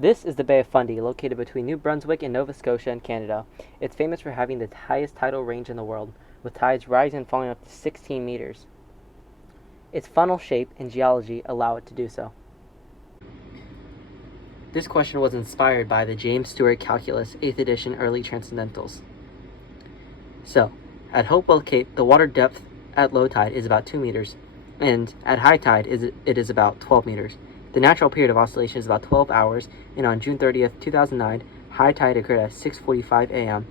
This is the Bay of Fundy, located between New Brunswick and Nova Scotia in Canada. It's famous for having the highest tidal range in the world, with tides rising and falling up to 16 meters. Its funnel shape and geology allow it to do so. This question was inspired by the James Stewart Calculus 8th Edition Early Transcendentals. So, at Hopewell Cape, the water depth at low tide is about 2 meters, and at high tide it is about 12 meters. The natural period of oscillation is about 12 hours, and on June 30th, 2009, high tide occurred at 6:45 a.m.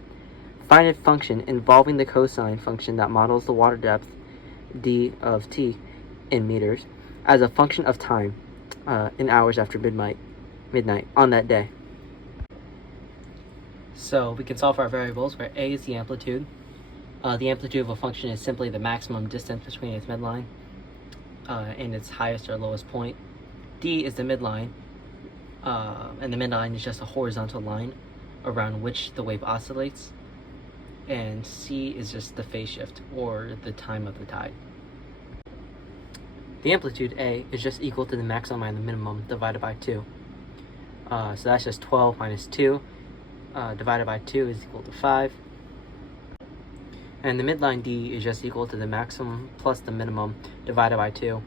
Find a function involving the cosine function that models the water depth, d of t, in meters, as a function of time, in hours after midnight on that day. So we can solve for our variables where a is the amplitude. The amplitude of a function is simply the maximum distance between its midline and its highest or lowest point. D is the midline, and the midline is just a horizontal line around which the wave oscillates. And C is just the phase shift, or the time of the tide. The amplitude A is just equal to the maximum and the minimum divided by 2. So that's just 12 minus 2 divided by 2 is equal to 5. And the midline D is just equal to the maximum plus the minimum divided by 2.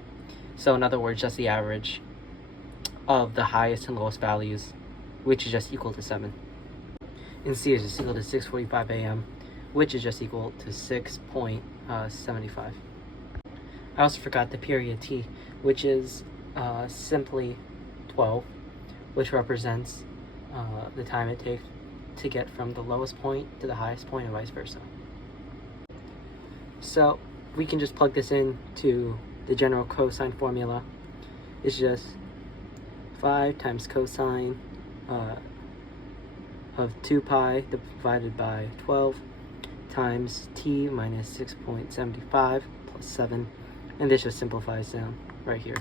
So in other words, just the average of the highest and lowest values, which is just equal to 7. And C is just equal to 6:45 a.m., which is just equal to 6.75. I also forgot the period T, which is simply 12, which represents the time it takes to get from the lowest point to the highest point and vice versa. So we can just plug this in to the general cosine formula. It's just 5 times cosine of 2 pi divided by 12 times t minus 6.75 plus 7, and this just simplifies down right here.